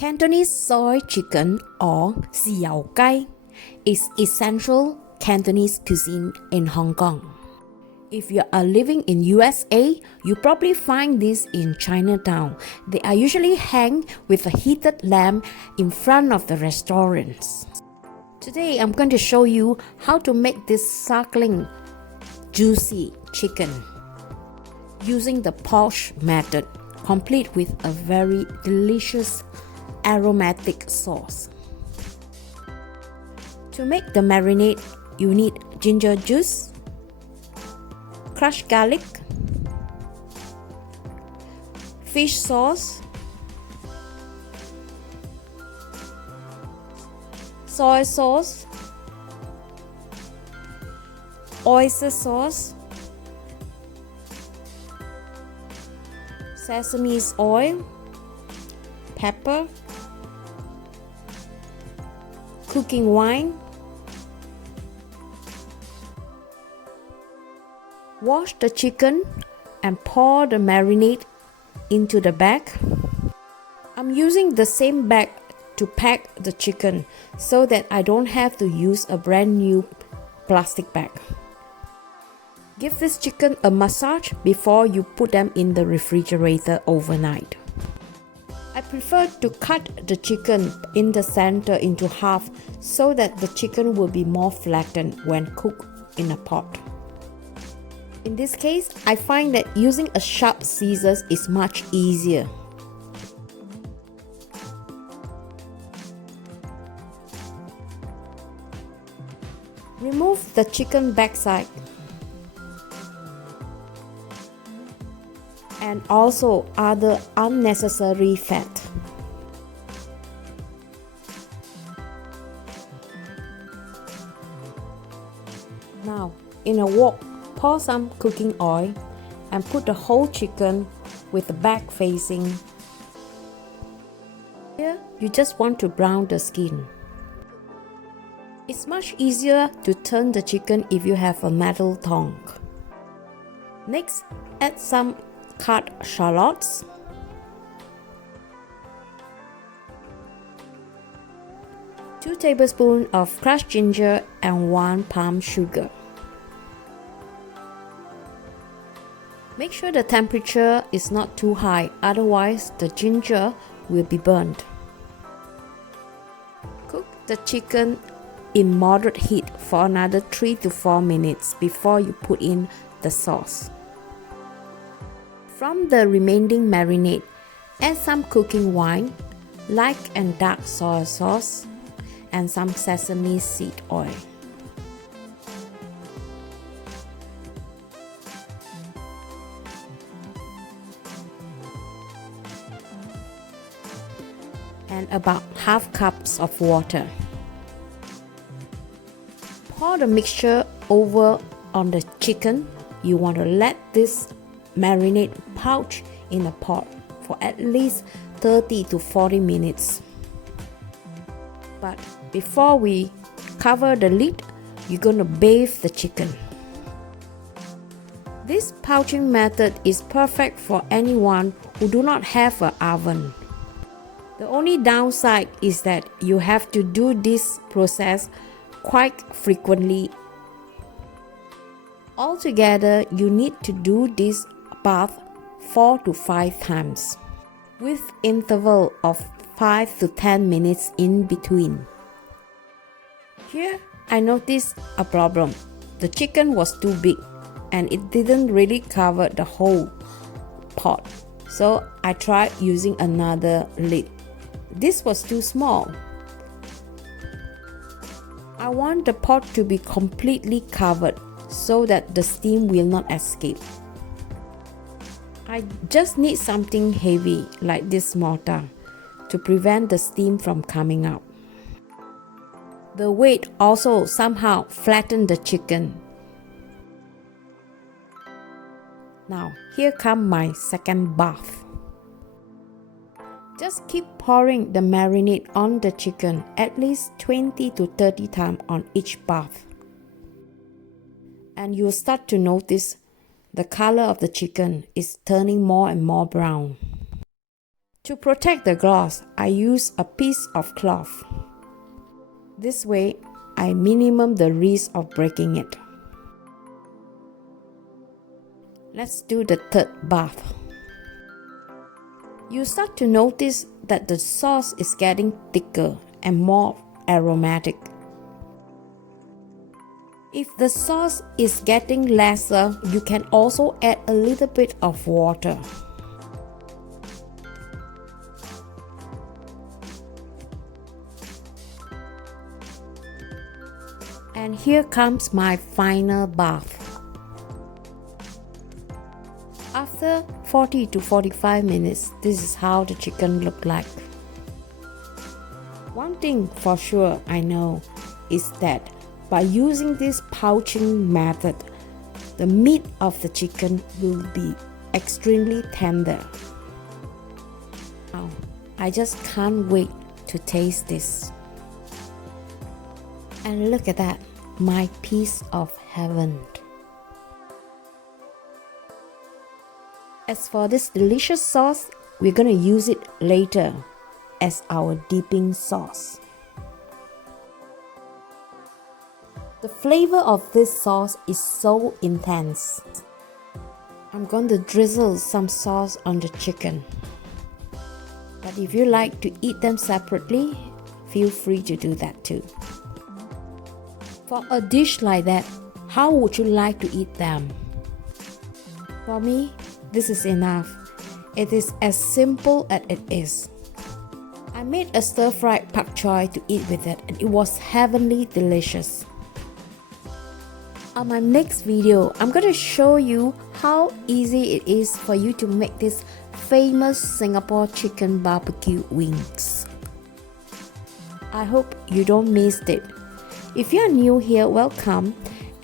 Cantonese soy chicken or xiao gai is essential Cantonese cuisine in Hong Kong. If you are living in USA, you probably find this in Chinatown. They are usually hang with a heated lamp in front of the restaurants. Today I'm going to show you how to make this suckling, juicy chicken using the poach method, complete with a very delicious aromatic sauce. To make the marinade, you need ginger juice, crushed garlic, fish sauce, soy sauce, oyster sauce, sesame oil, pepper, cooking wine. Wash the chicken and pour the marinade into the bag. I'm using the same bag to pack the chicken so that I don't have to use a brand new plastic bag. Give this chicken a massage before you put them in the refrigerator overnight. I prefer to cut the chicken in the center into half so that the chicken will be more flattened when cooked in a pot. In this case, I find that using a sharp scissors is much easier. Remove the chicken backside and also other unnecessary fat. Now, in a wok, pour some cooking oil and put the whole chicken with the back facing. Here, you just want to brown the skin. It's much easier to turn the chicken if you have a metal tongue. Next, add some cut shallots, two tablespoons of crushed ginger and 1 palm sugar. Make sure the temperature is not too high, otherwise the ginger will be burned. Cook the chicken in moderate heat for another 3 to 4 minutes before you put in the sauce. From the remaining marinade, add some cooking wine, light and dark soy sauce, and some sesame seed oil. And about half cups of water. Pour the mixture over on the chicken. You want to let this marinade poach in a pot for at least 30 to 40 minutes. But before we cover the lid, you're going to bathe the chicken. This poaching method is perfect for anyone who do not have an oven. The only downside is that you have to do this process quite frequently. Altogether, you need to do this bath 4 to 5 times, with interval of 5 to 10 minutes in between. Here, I noticed a problem. The chicken was too big and it didn't really cover the whole pot. So I tried using another lid. This was too small. I want the pot to be completely covered so that the steam will not escape. I just need something heavy like this mortar to prevent the steam from coming out. The weight also somehow flattened the chicken. Now, here comes my second bath. Just keep pouring the marinade on the chicken at least 20 to 30 times on each bath. And you'll start to notice the color of the chicken is turning more and more brown. To protect the glass, I use a piece of cloth. This way, I minimum the risk of breaking it. Let's do the third bath. You start to notice that the sauce is getting thicker and more aromatic. If the sauce is getting lesser, you can also add a little bit of water. And here comes my final bath. After 40 to 45 minutes, this is how the chicken looked like. One thing for sure I know is that by using this poaching method, the meat of the chicken will be extremely tender. Now, I just can't wait to taste this. And look at that, my piece of heaven. As for this delicious sauce, we're gonna use it later as our dipping sauce. The flavor of this sauce is so intense. I'm going to drizzle some sauce on the chicken. But if you like to eat them separately, feel free to do that too. For a dish like that, how would you like to eat them? For me, this is enough. It is as simple as it is. I made a stir-fried pak choy to eat with it, and it was heavenly delicious. On my next video, I'm going to show you how easy it is for you to make this famous Singapore chicken barbecue wings. I hope you don't miss it. If you are new here, welcome,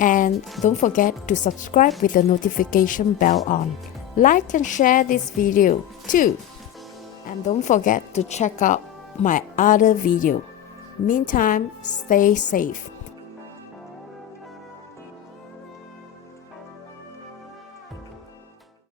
and don't forget to subscribe with the notification bell on. Like and share this video too. And don't forget to check out my other video. Meantime, stay safe.